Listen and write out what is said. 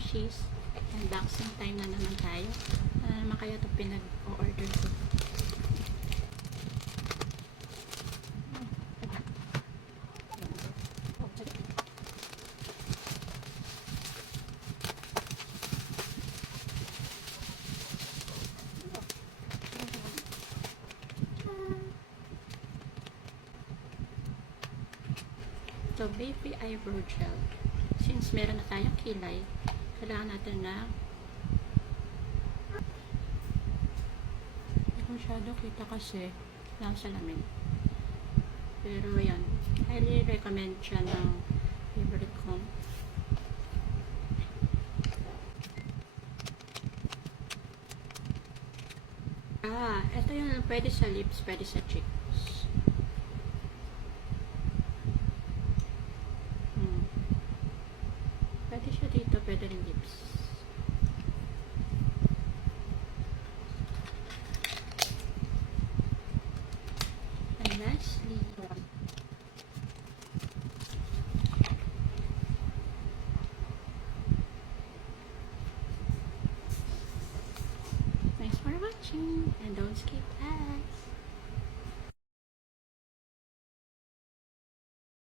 Moshies. Unboxing time na naman tayo. Naman kaya ito pinag-order ko. So, baby eyebrow gel. Since meron na tayong kilay, kailangan natin na hindi ko masyado kita kasi lang salamin. Pero yan, highly recommend siya ng favorite ko. Ito yung pwede sa lips, pwede sa cheeks. Pwede siya dito, pwede rin lips. And lastly, thanks for watching and don't skip.